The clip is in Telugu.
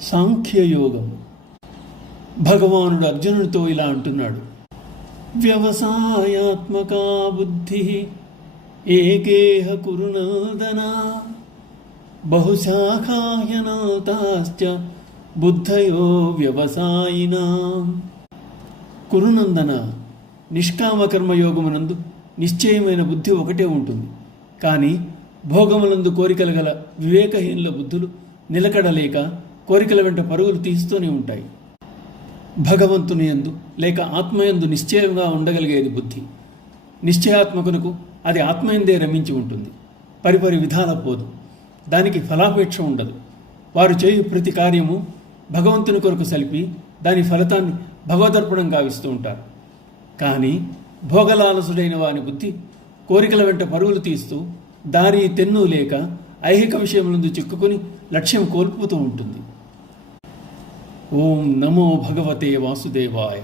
సాంఖ్యయోగం. భగవానుడు అర్జునుడితో ఇలా అంటున్నాడు: వ్యవసాయాత్మకా బుద్ధి ఏకేహ కురునందన బహుశాఖాయనాతాశ్చ బుద్ధయో వ్యవసాయినాం. కురునందన, నిష్కామకర్మయోగమునందు నిశ్చయమైన బుద్ధి ఒకటే ఉంటుంది. కానీ భోగములందు కోరికలు గల వివేకహీనుల బుద్ధులు నిలకడలేక కోరికల వెంట పరుగులు తీస్తూనే ఉంటాయి. భగవంతుని యందు లేక ఆత్మయందు నిశ్చయంగా ఉండగలిగేది బుద్ధి. నిశ్చయాత్మకునకు అది ఆత్మయందే రమించి ఉంటుంది. పరిపరి విధాల పోదు. దానికి ఫలాపేక్ష ఉండదు. వారు చేయు ప్రతి కార్యము భగవంతుని కొరకు సలిపి దాని ఫలితాన్ని భగవదర్పణం గావిస్తూ ఉంటారు. కానీ భోగలాలసుడైన వాని బుద్ధి కోరికల వెంట పరుగులు తీస్తూ దారి తెన్ను లేక ఐహిక విషయములందు చిక్కుకుని లక్ష్యం కోల్పోతూ ఉంటుంది. ఓం నమో భగవతే వాసుదేవాయ.